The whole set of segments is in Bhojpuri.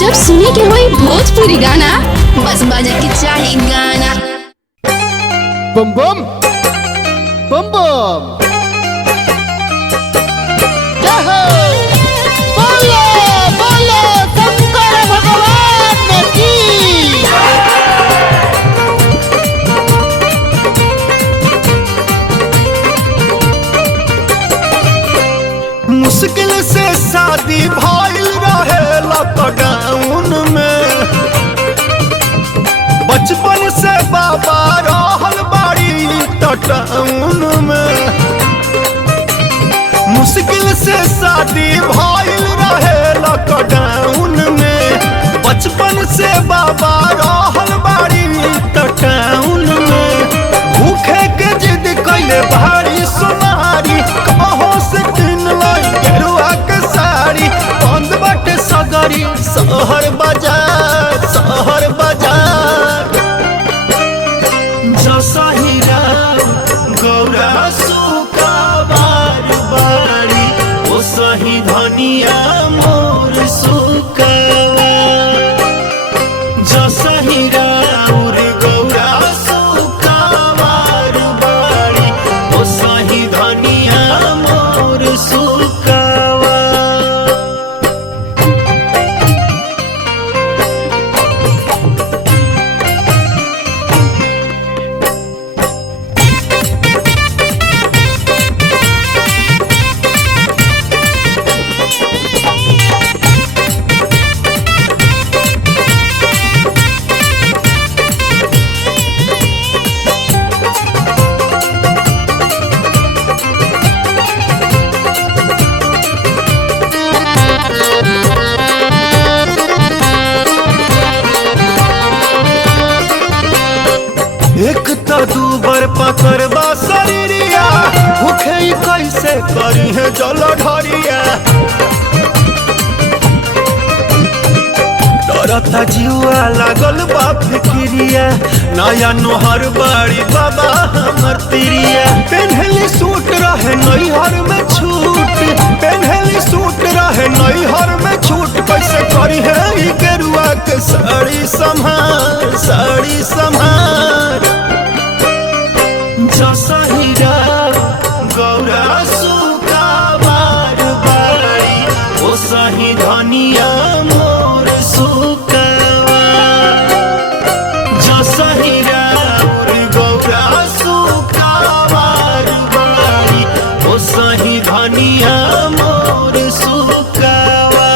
जब सुने के होई भोजपुरी गाना, बस बजे के चाही गाना। बम बम बम बम जय हो, बोलो बोलो शंकर भगवान की। मुश्किल से शादी भइल रहे लॉकडाउन में, बचपन से बाबा रहल बाड़ी टाउन में। मुश्किल से शादी भइल रहे लॉकडाउन में, बचपन से बाबा रहल बाड़ी टाउन में। भूखे के जिद कैले भारी सोनारी, कहो से किन लाई गेरुआ के साड़ी। बंद बाटे सगरी शहर बाजार, शहर बाजार। जसहिरा गौरा सुकाबार बाड़ी, ओ सही धनिया मोर सुकावा। जसहिरा उर गौरा सुकाबार बाड़ी, ओ सही धनिया मोर सुकावा। एक तो दूबर पकड़बा शरीरिया, भूखे ही कैसे करी है जल ढरिया। डरता जीवा लागल बा फिक्रिया, नया नोहर बाड़ी बाबा हमर तिरिया। पेन्हली सूट रहे नैहर में छूट, पेन्हली सूट रहे नैहर में छूट। कैसे करी है ई गेरुआ के साड़ी संभार, साड़ी संभार। जसहिरा गौरा सुकाबार बाड़ी, ओ सही धनिया मोर सुकावा। जसहिरा गौरा सुकाबार बाड़ी, ओ सही धनिया मोर सुकावा।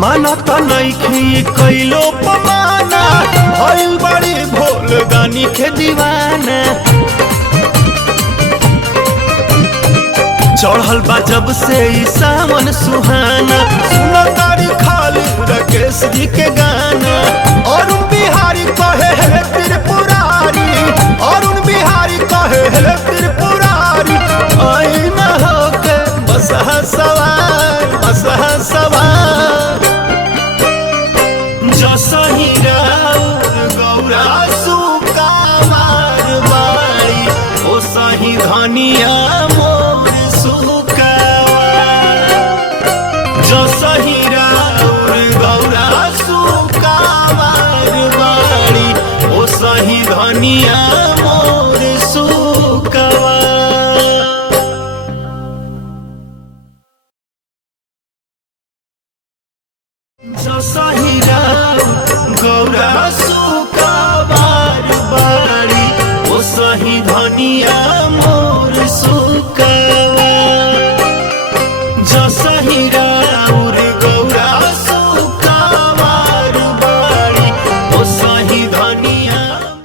माना त नइखी कैलो पमाना, भइल बड़ी भोल दानी के दीवाना। चढ़ल बा जब से ई सावन सुहाना, सुनो तारी खा